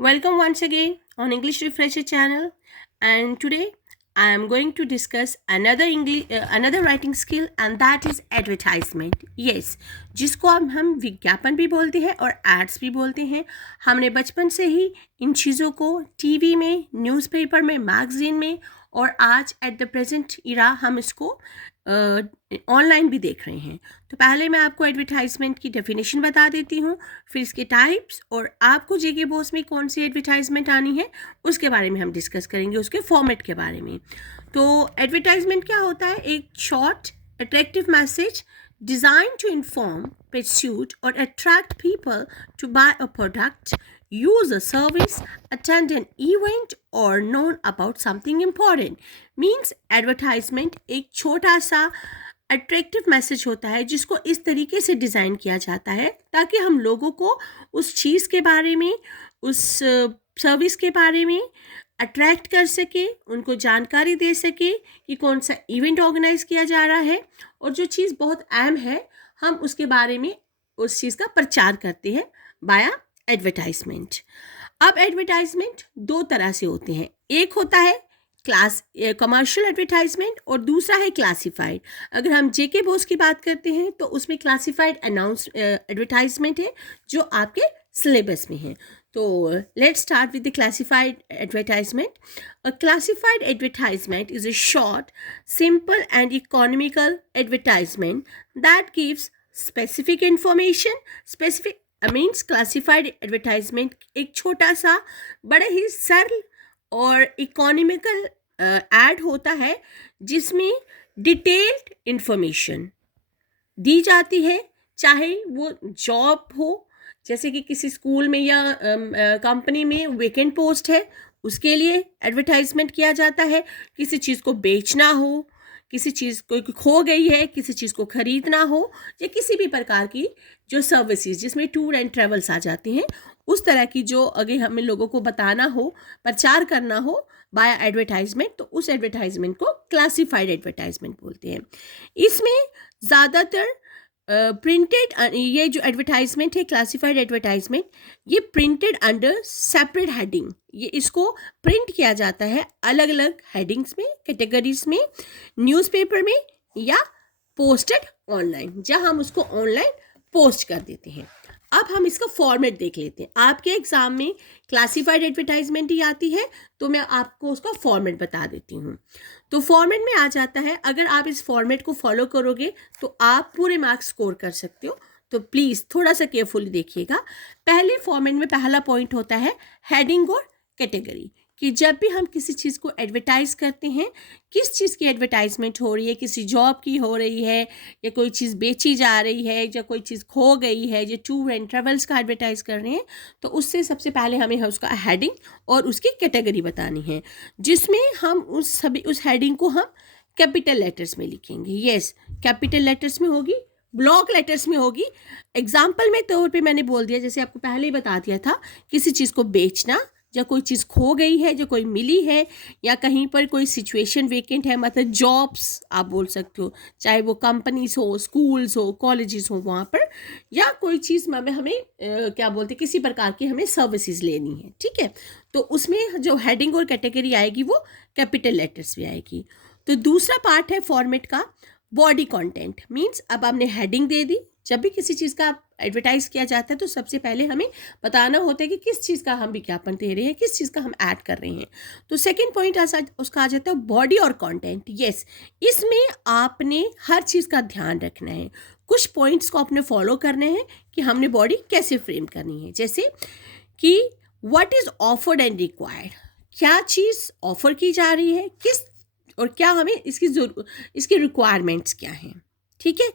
Welcome once again on English Refresher channel, and today I am going to discuss another writing skill, and that is advertisement. Yes, जिसको अब हम विज्ञापन भी बोलते हैं और एड्स भी बोलते हैं। हमने बचपन से ही इन चीज़ों को टीवी में, न्यूज़पेपर में, मैगजीन में और आज एट द प्रेजेंट इरा हम इसको ऑनलाइन भी देख रहे हैं। तो पहले मैं आपको एडवर्टाइजमेंट की डेफिनेशन बता देती हूँ, फिर इसके टाइप्स और आपको जेके बॉस में कौन सी एडवर्टाइजमेंट आनी है उसके बारे में हम डिस्कस करेंगे, उसके फॉर्मेट के बारे में। तो एडवर्टाइजमेंट क्या होता है? एक short attractive message designed to inform, persuade, or attract people to buy a product, use a service, attend an event, or know about something important. Means advertisement एक छोटा सा अट्रैक्टिव मैसेज होता है जिसको इस तरीके से डिज़ाइन किया जाता है ताकि हम लोगों को उस चीज़ के बारे में, उस सर्विस के बारे में अट्रैक्ट कर सके, उनको जानकारी दे सके कि कौन सा इवेंट ऑर्गेनाइज किया जा रहा है और जो चीज़ बहुत अहम है हम उसके बारे में उस चीज़ का प्रचार करते हैं बाया एडवर्टाइजमेंट। अब एडवर्टाइजमेंट दो तरह से होते हैं, एक होता है कमर्शियल एडवर्टाइजमेंट और दूसरा है क्लासिफाइड। अगर हम जेके बोस की बात करते हैं तो उसमें क्लासिफाइड एडवर्टाइजमेंट है जो आपके सिलेबस में है। तो let's start with the classified advertisement. A classified advertisement is a short, simple and economical advertisement that gives specific information. Specific means classified advertisement एक छोटा सा बड़े ही सरल और इकोनॉमिकल एड होता है जिसमें डिटेल्ड इंफॉर्मेशन दी जाती है, चाहे वो जॉब हो, जैसे कि किसी स्कूल में या कंपनी में वेकेंट पोस्ट है उसके लिए एडवर्टाइजमेंट किया जाता है, किसी चीज़ को बेचना हो, किसी चीज़ को खो गई है, किसी चीज़ को खरीदना हो, या किसी भी प्रकार की जो सर्विसेज जिसमें टूर एंड ट्रेवल्स आ जाती हैं, उस तरह की जो अगर हमें लोगों को बताना हो, प्रचार करना हो बाय एडवर्टाइजमेंट, तो उस एडवर्टाइजमेंट को क्लासिफाइड एडवर्टाइजमेंट बोलते हैं। इसमें ज़्यादातर प्रिंटेड ये जो एडवर्टाइजमेंट है क्लासिफाइड एडवर्टाइजमेंट, ये प्रिंटेड अंडर सेपरेट हेडिंग, ये इसको प्रिंट किया जाता है अलग अलग हेडिंग्स में, कैटेगरीज में, न्यूज़पेपर में या पोस्टेड ऑनलाइन, जहां हम उसको ऑनलाइन पोस्ट कर देते हैं। अब हम इसका फॉर्मेट देख लेते हैं। आपके एग्जाम में क्लासिफाइड एडवर्टाइजमेंट ही आती है तो मैं आपको उसका फॉर्मेट बता देती हूँ। तो फॉर्मेट में आ जाता है, अगर आप इस फॉर्मेट को फॉलो करोगे तो आप पूरे मार्क्स स्कोर कर सकते हो। तो प्लीज़ थोड़ा सा केयरफुली देखिएगा। पहले फॉर्मेट में पहला पॉइंट होता है हेडिंग और कैटेगरी, कि जब भी हम किसी चीज़ को एडवर्टाइज करते हैं, किस चीज़ की एडवर्टाइजमेंट हो रही है, किसी जॉब की हो रही है, या कोई चीज़ बेची जा रही है, या कोई चीज़ खो गई है, या टूर एंड ट्रेवल्स का एडवर्टाइज कर रहे हैं, तो उससे सबसे पहले हमें उसका हेडिंग और उसकी कैटेगरी बतानी है, जिसमें हम उस हेडिंग को हम कैपिटल लेटर्स में लिखेंगे। यस, कैपिटल लेटर्स में होगी, ब्लॉक लेटर्स में होगी। एग्जाम्पल में तौर पे मैंने बोल दिया, जैसे आपको पहले ही बता दिया था, किसी चीज़ को बेचना, या कोई चीज़ खो गई है जो कोई मिली है, या कहीं पर कोई सिचुएशन वेकेंट है, मतलब जॉब्स आप बोल सकते हो, चाहे वो कंपनीज हो, स्कूल्स हो, कॉलेजेस हो, वहाँ पर, या कोई चीज़ में हमें क्या बोलते हैं, किसी प्रकार की हमें सर्विसेज लेनी है, ठीक है, तो उसमें जो हेडिंग और कैटेगरी आएगी वो कैपिटल लेटर्स भी आएगी। तो दूसरा पार्ट है फॉर्मेट का बॉडी कंटेंट। मीन्स अब आपने हेडिंग दे दी, जब भी किसी चीज़ का एडवर्टाइज किया जाता है तो सबसे पहले हमें बताना होता है कि किस चीज़ का हम विज्ञापन दे रहे हैं, किस चीज़ का हम ऐड कर रहे हैं। तो सेकंड पॉइंट उसका आ जाता है बॉडी और कंटेंट। यस, इसमें आपने हर चीज़ का ध्यान रखना है, कुछ पॉइंट्स को आपने फॉलो करने हैं कि हमने बॉडी कैसे फ्रेम करनी है, जैसे कि what is offered and required, क्या चीज़ ऑफर की जा रही है, किस और क्या हमें इसकी रिक्वायरमेंट्स क्या हैं, ठीक है,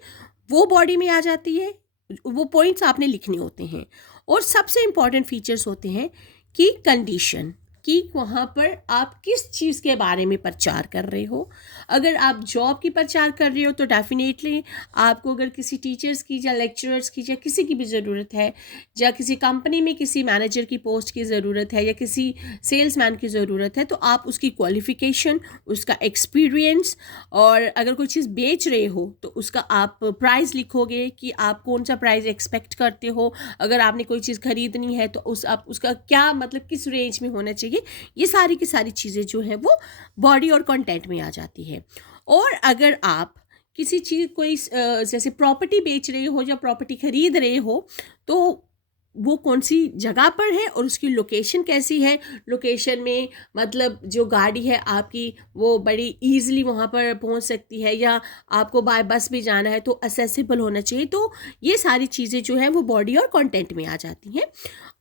वो बॉडी में आ जाती है, वो पॉइंट्स आपने लिखने होते हैं। और सबसे इम्पॉर्टेंट फीचर्स होते हैं कि कंडीशन, कि वहाँ पर आप किस चीज़ के बारे में प्रचार कर रहे हो। अगर आप जॉब की प्रचार कर रहे हो तो डेफिनेटली आपको अगर किसी टीचर्स की या लेक्चरर्स की या किसी की भी ज़रूरत है, या किसी कंपनी में किसी मैनेजर की पोस्ट की ज़रूरत है, या किसी सेल्समैन की ज़रूरत है, तो आप उसकी क्वालिफ़िकेशन, उसका एक्सपीरियंस, और अगर कोई चीज़ बेच रहे हो तो उसका आप प्राइस लिखोगे कि आप कौन सा प्राइस एक्सपेक्ट करते हो। अगर आपने कोई चीज़ खरीदनी है तो आप उसका क्या मतलब किस रेंज में होना चाहिए। ये सारी की सारी चीज़ें जो हैं वो बॉडी और कंटेंट में आ जाती है। और अगर आप किसी चीज़ कोई जैसे प्रॉपर्टी बेच रहे हो या प्रॉपर्टी खरीद रहे हो, तो वो कौन सी जगह पर है और उसकी लोकेशन कैसी है। लोकेशन में मतलब जो गाड़ी है आपकी वो बड़ी ईज़िली वहाँ पर पहुँच सकती है, या आपको बाय बस भी जाना है तो असेसिबल होना चाहिए। तो ये सारी चीज़ें जो हैं वो बॉडी और कंटेंट में आ जाती हैं।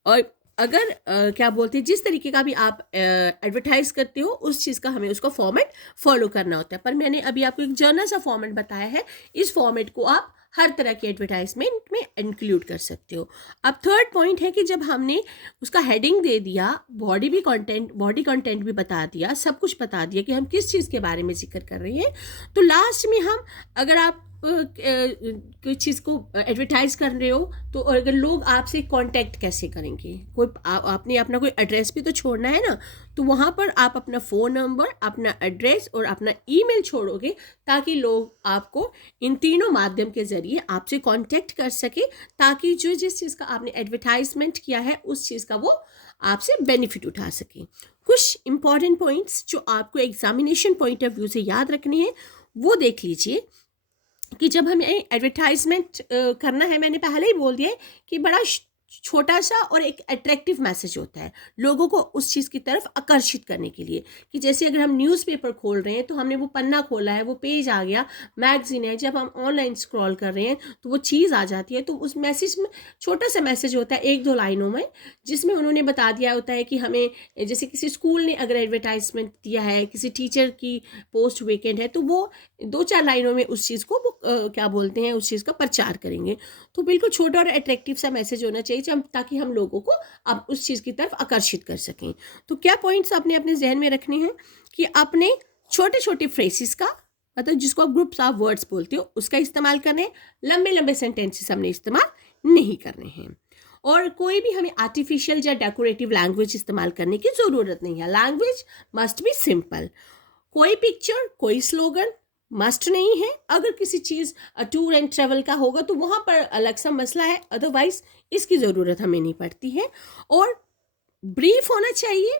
और अगर क्या बोलते हैं, जिस तरीके का भी आप एडवर्टाइज़ करते हो उस चीज़ का हमें उसका फॉर्मेट फॉलो करना होता है। पर मैंने अभी आपको एक जर्नल सा फॉर्मेट बताया है, इस फॉर्मेट को आप हर तरह के एडवर्टाइजमेंट में इंक्लूड कर सकते हो। अब थर्ड पॉइंट है कि जब हमने उसका हेडिंग दे दिया, बॉडी कंटेंट भी बता दिया, सब कुछ बता दिया कि हम किस चीज़ के बारे में जिक्र कर रहे हैं, तो लास्ट में हम अगर आप कोई चीज़ को एडवर्टाइज कर रहे हो तो अगर लोग आपसे कांटेक्ट कैसे करेंगे, कोई आपने अपना कोई एड्रेस भी तो छोड़ना है ना, तो वहाँ पर आप अपना फ़ोन नंबर, अपना एड्रेस और अपना ईमेल छोड़ोगे ताकि लोग आपको इन तीनों माध्यम के ज़रिए आपसे कांटेक्ट कर सके, ताकि जो जिस चीज़ का आपने एडवर्टाइजमेंट किया है उस चीज़ का वो आपसे बेनिफिट उठा सके। कुछ इंपॉर्टेंट पॉइंट्स जो आपको एग्जामिनेशन पॉइंट ऑफ व्यू से याद रखने हैं वो देख लीजिए कि जब हमें एडवर्टाइजमेंट करना है, मैंने पहले ही बोल दिया है कि बड़ा छोटा सा और एक अट्रैक्टिव मैसेज होता है लोगों को उस चीज़ की तरफ आकर्षित करने के लिए। कि जैसे अगर हम न्यूज़पेपर खोल रहे हैं तो हमने वो पन्ना खोला है, वो पेज आ गया, मैगजीन है, जब हम ऑनलाइन स्क्रॉल कर रहे हैं तो वो चीज़ आ जाती है, तो उस मैसेज में छोटा सा मैसेज होता है 1-2 लाइनों में, जिसमें उन्होंने बता दिया होता है कि हमें, जैसे किसी स्कूल ने अगर एडवर्टाइजमेंट दिया है, किसी टीचर की पोस्ट वेकेंट है, तो वो 2-4 लाइनों में उस चीज़ को वो क्या बोलते हैं उस चीज़ का प्रचार करेंगे। तो बिल्कुल छोटा और अट्रैक्टिव सा मैसेज होना चाहिए ताकि हम लोगों को अब उस चीज़ की तरफ आकर्षित कर सकें। तो क्या पॉइंट्स आपने अपने जहन में रखने हैं कि अपने छोटे छोटे फ्रेसेस का, मतलब जिसको आप ग्रुप्स ऑफ वर्ड्स बोलते हो, उसका इस्तेमाल करने, लंबे लंबे सेंटेंसेस हमने इस्तेमाल नहीं करने हैं। और कोई भी हमें आर्टिफिशियल या डेकोरेटिव लैंग्वेज इस्तेमाल करने की ज़रूरत नहीं है। Language must be simple. कोई पिक्चर, कोई स्लोगन मस्ट नहीं है। अगर किसी चीज़ टूर एंड ट्रेवल का होगा तो वहाँ पर अलग सा मसला है, अदरवाइज इसकी ज़रूरत हमें नहीं पड़ती है। और ब्रीफ होना चाहिए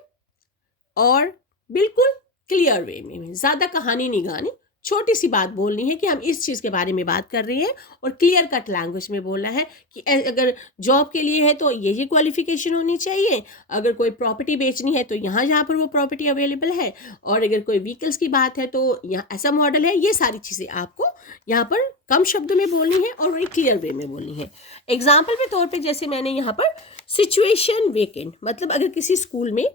और बिल्कुल क्लियर वे में, ज़्यादा कहानी नहीं गानी, छोटी सी बात बोलनी है कि हम इस चीज़ के बारे में बात कर रहे हैं, और क्लियर कट लैंग्वेज में बोलना है कि अगर जॉब के लिए है तो ये क्वालिफिकेशन होनी चाहिए, अगर कोई प्रॉपर्टी बेचनी है तो यहाँ पर वो प्रॉपर्टी अवेलेबल है, और अगर कोई व्हीकल्स की बात है तो यहाँ ऐसा मॉडल है। ये सारी चीज़ें आपको यहाँ पर कम शब्दों में बोलनी है और वही क्लियर वे में बोलनी है। एग्जाम्पल के तौर पर जैसे मैंने यहाँ पर सिचुएशन वेकेंट, मतलब अगर किसी स्कूल में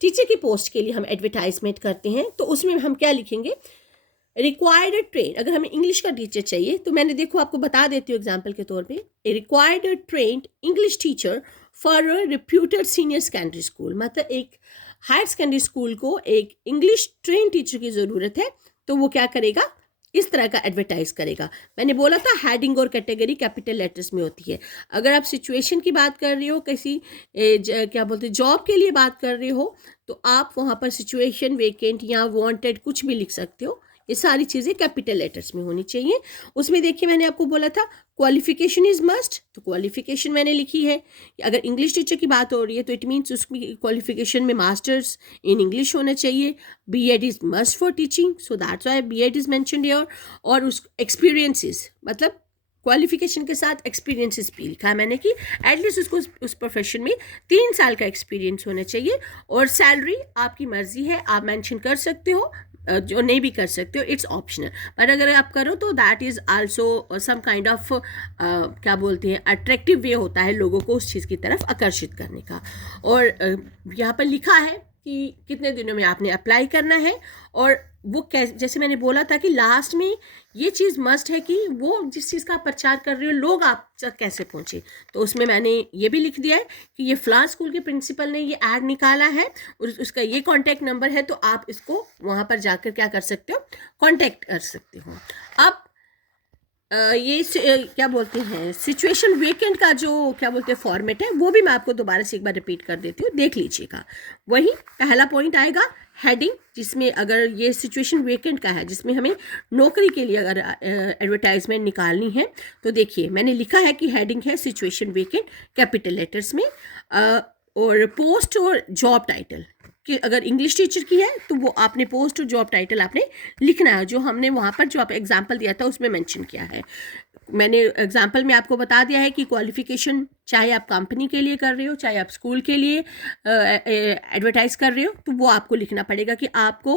टीचर की पोस्ट के लिए हम एडवर्टाइजमेंट करते हैं तो उसमें हम क्या लिखेंगे, रिक्वायर्ड ट्रेन। अगर हमें इंग्लिश का टीचर चाहिए तो मैंने देखो आपको बता देती हूँ एग्जाम्पल के तौर पे, required trained English teacher for reputed senior secondary school. मतलब एक हायर सेकेंडरी स्कूल को एक इंग्लिश ट्रेन टीचर की ज़रूरत है, तो वो क्या करेगा, इस तरह का एडवर्टाइज करेगा। मैंने बोला था हेडिंग और कैटेगरी कैपिटल लेटर्स में होती है। अगर आप सिचुएशन की बात कर रहे हो, किसी क्या बोलते हैं जॉब के लिए बात कर रहे हो, तो आप वहाँ पर सिचुएशन वेकेंट या वांटेड कुछ भी लिख सकते हो। ये सारी चीज़ें कैपिटल लेटर्स में होनी चाहिए। उसमें देखिए मैंने आपको बोला था क्वालिफिकेशन इज़ मस्ट, तो क्वालिफिकेशन मैंने लिखी है। अगर इंग्लिश टीचर की बात हो रही है तो इट मीन्स उसकी क्वालिफिकेशन में मास्टर्स इन इंग्लिश होना चाहिए। BEd is must for teaching, so that's why BEd is mentioned here. और उस एक्सपीरियंसेस, मतलब क्वालिफिकेशन के साथ एक्सपीरियंसेस भी लिखा है मैंने कि एटलीस्ट उसको उस प्रोफेशन में 3 साल का एक्सपीरियंस होना चाहिए। और सैलरी आपकी मर्जी है, आप मेंशन कर सकते हो, जो नहीं भी कर सकते हो, इट्स ऑप्शनल। पर अगर आप करो तो that is also some kind of क्या बोलते हैं अट्रैक्टिव वे होता है लोगों को उस चीज़ की तरफ आकर्षित करने का। और यहाँ पर लिखा है कि कितने दिनों में आपने अप्लाई करना है, और वो जैसे मैंने बोला था कि लास्ट में ये चीज़ मस्ट है कि वो जिस चीज़ का आप प्रचार कर रहे हो लोग आप तक कैसे पहुँचे। तो उसमें मैंने ये भी लिख दिया है कि ये फ़लाँ स्कूल के प्रिंसिपल ने ये ऐड निकाला है और उसका ये कॉन्टैक्ट नंबर है, तो आप इसको वहाँ पर जाकर क्या कर सकते हो, कॉन्टैक्ट कर सकते हो। अब क्या बोलते हैं, सिचुएशन वेकेंट का जो क्या बोलते हैं फॉर्मेट है, वो भी मैं आपको दोबारा से एक बार रिपीट कर देती हूँ, देख लीजिएगा। वही पहला पॉइंट आएगा हेडिंग, जिसमें अगर ये सिचुएशन वेकेंट का है, जिसमें हमें नौकरी के लिए अगर एडवर्टाइजमेंट निकालनी है, तो देखिए मैंने लिखा है कि हेडिंग है सिचुएशन वेकेंट कैपिटल लेटर्स में, और पोस्ट और जॉब टाइटल कि अगर इंग्लिश टीचर की है तो वो आपने पोस्ट और जॉब टाइटल आपने लिखना है, जो हमने वहाँ पर जो आप एग्जाम्पल दिया था उसमें मेंशन किया है। मैंने एग्जाम्पल में आपको बता दिया है कि क्वालिफिकेशन चाहे आप कंपनी के लिए कर रहे हो, चाहे आप स्कूल के लिए एडवर्टाइज़ कर रहे हो, तो वो आपको लिखना पड़ेगा कि आपको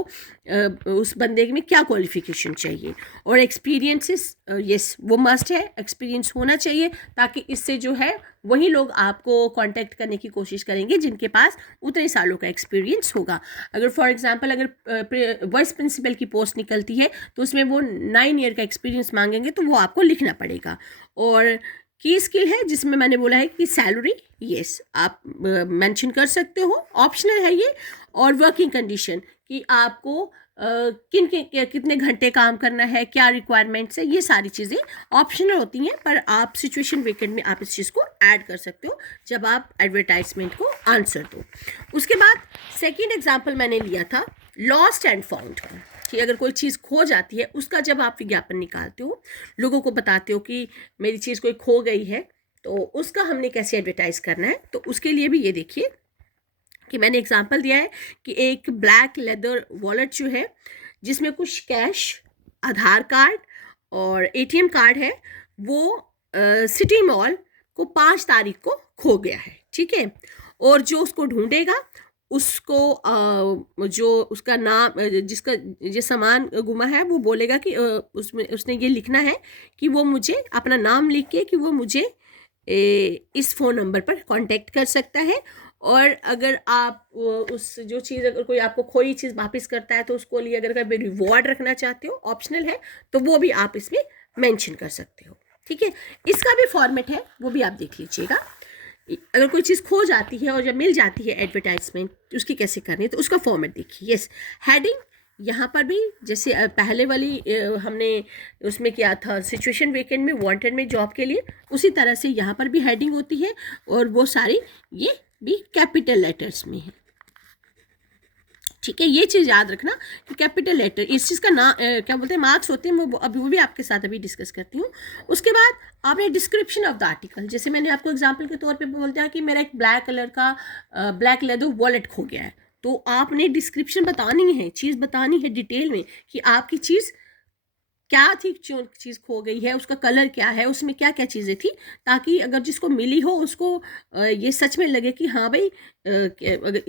उस बंदे में क्या क्वालिफिकेशन चाहिए। और एक्सपीरियंसेस, यस वो मस्ट है, एक्सपीरियंस होना चाहिए, ताकि इससे जो है वही लोग आपको कांटेक्ट करने की कोशिश करेंगे जिनके पास उतने सालों का एक्सपीरियंस होगा। अगर फॉर एग्जांपल अगर वाइस प्रिंसिपल की पोस्ट निकलती है तो उसमें वो 9 ईयर का एक्सपीरियंस मांगेंगे, तो वो आपको लिखना पड़ेगा। और की स्किल है जिसमें मैंने बोला है कि सैलरी, यस आप मेंशन कर सकते हो, ऑप्शनल है ये। और वर्किंग कंडीशन कि आपको कितने घंटे काम करना है, क्या रिक्वायरमेंट्स है, ये सारी चीज़ें ऑप्शनल होती हैं, पर आप सिचुएशन वेकेंट में आप इस चीज़ को ऐड कर सकते हो जब आप एडवर्टाइजमेंट को आंसर दो। उसके बाद सेकंड एग्जांपल मैंने लिया था लॉस्ट एंड फाउंड का, कि अगर कोई चीज़ खो जाती है, उसका जब आप विज्ञापन निकालते हो, लोगों को बताते हो कि मेरी चीज़ कोई खो गई है, तो उसका हमने कैसे एडवर्टाइज़ करना है। तो उसके लिए भी ये देखिए कि मैंने एग्जांपल दिया है कि एक ब्लैक लेदर वॉलेट जो है, जिसमें कुछ कैश, आधार कार्ड और एटीएम कार्ड है, वो सिटी मॉल को 5 तारीख को खो गया है, ठीक है। और जो उसको ढूंढेगा उसको जो उसका नाम, जिसका जो सामान गुमा है, वो बोलेगा कि उसमें उसने ये लिखना है कि वो मुझे अपना नाम लिख के कि वो मुझे इस फ़ोन नंबर पर कांटेक्ट कर सकता है। और अगर आप उस जो चीज़, अगर कोई आपको खोई चीज़ वापस करता है, तो उसको लिए अगर कभी रिवॉर्ड रखना चाहते हो, ऑप्शनल है, तो वो भी आप इसमें मेंशन कर सकते हो, ठीक है। इसका भी फॉर्मेट है, वो भी आप देख लीजिएगा। अगर कोई चीज़ खो जाती है और जब मिल जाती है एडवर्टाइजमेंट, तो उसकी कैसे करनी है, तो उसका फॉर्मेट देखिए। यस, हेडिंग यहाँ पर भी जैसे पहले वाली हमने उसमें किया था सिचुएशन वेकेंट में, वांटेड में, जॉब के लिए, उसी तरह से यहाँ पर भी हेडिंग होती है, और वो सारी ये भी कैपिटल लेटर्स में है, ठीक है। ये चीज़ याद रखना कि कैपिटल लेटर, इस चीज़ का ना क्या बोलते हैं, मार्क्स होते हैं, वो भी आपके साथ अभी डिस्कस करती हूँ। उसके बाद आपने डिस्क्रिप्शन ऑफ द आर्टिकल, जैसे मैंने आपको एग्जांपल के तौर पे बोल दिया कि मेरा एक ब्लैक कलर का ब्लैक लेदर वॉलेट खो गया है, तो आपने डिस्क्रिप्शन बतानी है, चीज़ बतानी है डिटेल में कि आपकी चीज़ क्या थी, जो चीज़ खो गई है, उसका कलर क्या है, उसमें क्या क्या चीज़ें थी, ताकि अगर जिसको मिली हो उसको ये सच में लगे कि हाँ भाई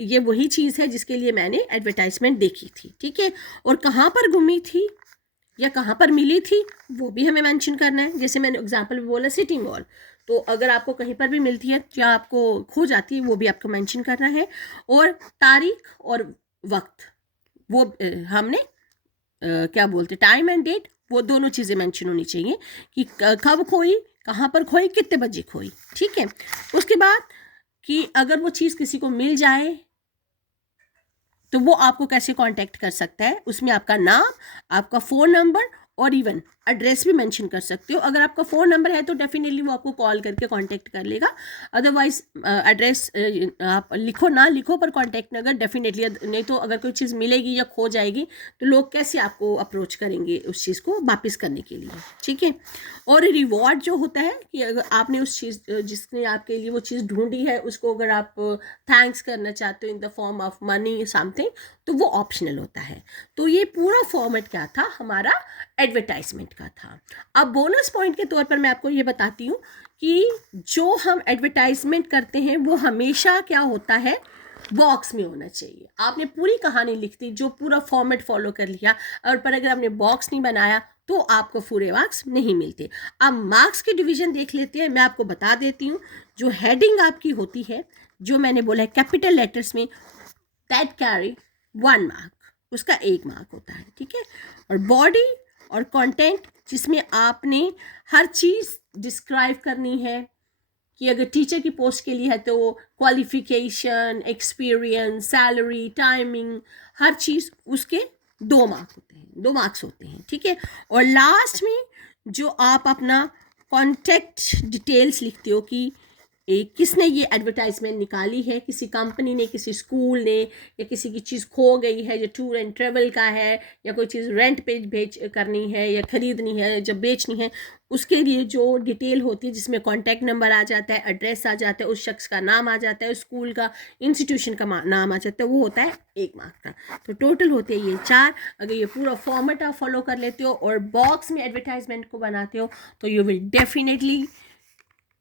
ये वही चीज़ है जिसके लिए मैंने एडवर्टाइजमेंट देखी थी, ठीक है। और कहाँ पर गुमी थी या कहाँ पर मिली थी, वो भी हमें मेंशन करना है। जैसे मैंने एग्जांपल में बोला सिटी मॉल, तो अगर आपको कहीं पर भी मिलती है या आपको खो जाती है, वो भी आपको मेंशन करना है। और तारीख और वक्त, वो हमने क्या बोलते, टाइम एंड डेट, वो दोनों चीज़ें मेंशन होनी चाहिए कि कब खोई, कहाँ पर खोई, कितने बजे खोई, ठीक है। उसके बाद कि अगर वो चीज़ किसी को मिल जाए तो वो आपको कैसे कांटेक्ट कर सकता है, उसमें आपका नाम, आपका फ़ोन नंबर और इवन एड्रेस भी मेंशन कर सकते हो। अगर आपका फ़ोन नंबर है तो डेफिनेटली वो आपको कॉल करके कांटेक्ट कर लेगा, अदरवाइज एड्रेस आप लिखो ना लिखो, पर कांटेक्ट अगर डेफिनेटली, नहीं तो अगर कोई चीज़ मिलेगी या खो जाएगी तो लोग कैसे आपको अप्रोच करेंगे उस चीज़ को वापस करने के लिए, ठीक है। और रिवॉर्ड जो होता है कि अगर आपने उस चीज़, जिसने आपके लिए वो चीज़ ढूंढी है, उसको अगर आप थैंक्स करना चाहते हो in the form of money something, तो वो ऑप्शनल होता है। तो ये पूरा फॉर्मेट क्या था हमारा एडवर्टाइजमेंट का था। अब बोनस पॉइंट के तौर पर मैं आपको ये बताती हूँ कि जो हम एडवर्टाइजमेंट करते हैं वो हमेशा क्या होता है, बॉक्स में होना चाहिए। आपने पूरी कहानी लिख दी, जो पूरा फॉर्मेट फॉलो कर लिया, और पर अगर आपने बॉक्स नहीं बनाया तो आपको पूरे मार्क्स नहीं मिलते। अब मार्क्स की डिवीजन देख लेते हैं, मैं आपको बता देती हूँ। जो हेडिंग आपकी होती है, जो मैंने बोला है कैपिटल लेटर्स में, दैट कैरी 1 मार्क, उसका 1 मार्क होता है, ठीक है। और बॉडी और कंटेंट जिसमें आपने हर चीज़ डिस्क्राइब करनी है, कि अगर टीचर की पोस्ट के लिए है तो क्वालिफिकेशन, एक्सपीरियंस, सैलरी, टाइमिंग, हर चीज़ उसके 2 मार्क होते हैं, 2 मार्क्स होते हैं, ठीक है। और लास्ट में जो आप अपना कॉन्टैक्ट डिटेल्स लिखते हो कि किसने ये एडवर्टाइजमेंट निकाली है, किसी कंपनी ने, किसी स्कूल ने, या किसी की चीज़ खो गई है, जो टूर एंड ट्रेवल का है, या कोई चीज़ रेंट पे भेज करनी है या ख़रीदनी है, जब बेचनी है, उसके लिए जो डिटेल होती है जिसमें कॉन्टैक्ट नंबर आ जाता है, एड्रेस आ जाता है, उस शख्स का नाम आ जाता है, स्कूल का, इंस्टीट्यूशन का नाम आ जाता है, वो होता है 1 मार्क का। तो टोटल होते हैं ये 4। अगर ये पूरा फॉर्मेट आप फॉलो कर लेते हो और बॉक्स में एडवर्टाइजमेंट को बनाते हो तो you will definitely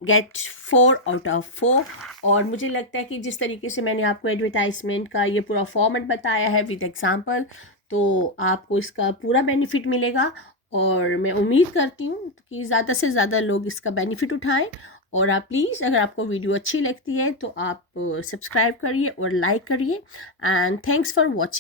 get 4 out of 4। और मुझे लगता है कि जिस तरीके से मैंने आपको एडवर्टाइजमेंट का ये पूरा फॉर्मेट बताया है विद एग्जांपल, तो आपको इसका पूरा बेनिफिट मिलेगा। और मैं उम्मीद करती हूँ कि ज़्यादा से ज़्यादा लोग इसका बेनिफिट उठाएं। और आप प्लीज़, अगर आपको वीडियो अच्छी लगती है तो आप सब्सक्राइब करिए और लाइक करिए। And thanks for watching.